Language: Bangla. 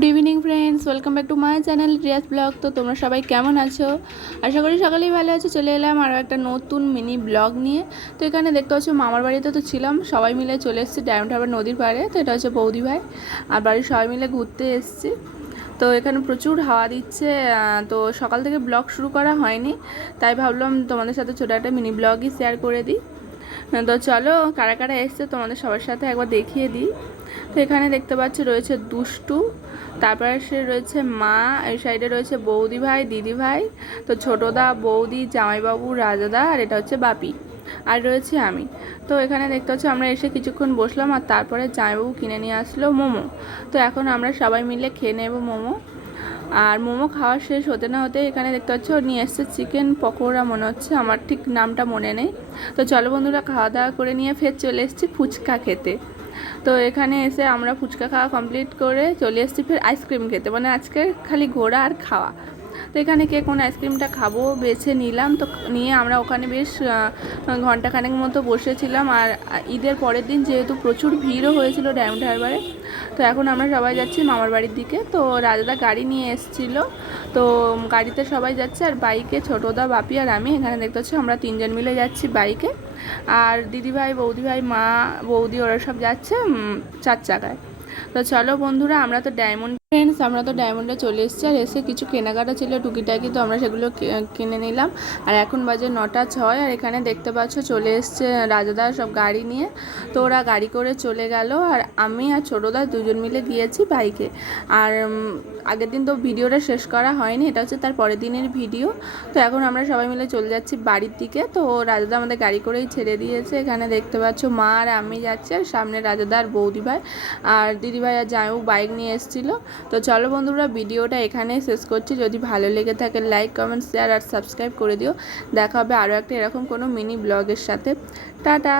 Good evening friends, welcome back to my channel Riyaz blog. তো তোমরা সবাই কেমন আছো? আশা করি সকালেই ভালো আছো। চলে এলাম আরও একটা নতুন মিনি ব্লগ নিয়ে। তো এখানে দেখতে পাচ্ছ মামার বাড়িতে তো ছিলাম, সবাই মিলে চলে এসেছি ডায়মন্ড হারবার নদীর পাড়ে। তো এটা হচ্ছে বৌদি ভাই আর বাড়ির সবাই মিলে ঘুরতে এসেছি। তো এখানে প্রচুর হাওয়া দিচ্ছে। তো সকাল থেকে ব্লগ শুরু করা হয়নি, তাই ভাবলাম তোমাদের সাথে ছোটো একটা মিনি ব্লগই শেয়ার করে দিই। তো চলো কারা কারা এসছে তোমাদের সবার সাথে একবার দেখিয়ে দিই। তো এখানে দেখতে পাচ্ছি রয়েছে দুষ্টু, তারপরে সে রয়েছে মা, এই সাইডে রয়েছে বৌদি ভাই, দিদি ভাই, তো ছোটোদা, বৌদি, জামাইবাবু, রাজাদা, আর এটা হচ্ছে বাপি, আর রয়েছে আমি। তো এখানে দেখতে পাচ্ছি আমরা এসে কিছুক্ষণ বসলাম, আর তারপরে জামাইবাবু কিনে নিয়ে আসলো মোমো। তো এখন আমরা সবাই মিলে খেয়ে নেব মোমো। আর মোমো খাওয়া শেষ হতে না হতে এখানে দেখতে পাচ্ছ নিয়ে এসছে চিকেন পকোড়া, মনে হচ্ছে, আমার ঠিক নামটা মনে নেই। তো চলো বন্ধুরা, খাওয়া দাওয়া করে নিয়ে ফের চলে এসেছি ফুচকা খেতে। তো এখানে এসে আমরা ফুচকা খাওয়া কমপ্লিট করে চলে এসেছি ফের আইসক্রিম খেতে, মানে আজকে খালি ঘোরা আর খাওয়া। তো এখানে কে কোন আইসক্রিমটা খাবো বেছে নিলাম। তো নিয়ে আমরা ওখানে বেশ ঘন্টাখানেক মতো বসেছিলাম। আর ঈদের পরের দিন যেহেতু প্রচুর ভিড়ও হয়েছিল ডায়মন্ড হারবারে। তো এখন আমরা সবাই যাচ্ছি মামার বাড়ির দিকে। তো রাজাদা গাড়ি নিয়ে এসেছিল, তো গাড়িতে সবাই যাচ্ছে, আর বাইকে ছোটোদা, বাপি আর আমি। এখানে দেখতে পাচ্ছি আমরা তিনজন মিলে যাচ্ছি বাইকে, আর দিদিভাই, বৌদি ভাই, মা, বৌদি ওরা সব যাচ্ছে চার চাকায়। তো চলো বন্ধুরা, আমরা তো ডায়মন্ডে চলে এসেছি। আর এসে কিছু কেনাকাটা ছিল টুকিটাকি, তো আমরা সেগুলো কিনে নিলাম। আর এখন বাজে 9:06। আর এখানে দেখতে পাচ্ছ চলে এসছে রাজাদা সব গাড়ি নিয়ে। তো ওরা গাড়ি করে চলে গেল, আর আমি আর ছোটোদা দুজন মিলে গিয়েছি বাইকে। আর আগের দিন তো ভিডিওটা শেষ করা হয়নি, এটা হচ্ছে তার পরের দিনের ভিডিও। তো এখন আমরা সবাই মিলে চলে যাচ্ছি বাড়ির দিকে। তো রাজাদা আমাদের গাড়ি করেই ছেড়ে দিয়েছে। এখানে দেখতে পাচ্ছ মা আর আমি যাচ্ছে, আর সামনে রাজাদা আর বৌদি ভাই আর দিদিভাই আর জামাইবাবু বাইক নিয়ে এসেছিলো। তো চলো বন্ধুরা, ভিডিওটা এখানেই শেষ করছি। যদি ভালো লেগে থাকে লাইক, কমেন্ট, শেয়ার আর সাবস্ক্রাইব করে দিও। দেখা হবে আরও একটা এরকম কোনো মিনি ব্লগের সাথে। টাটা।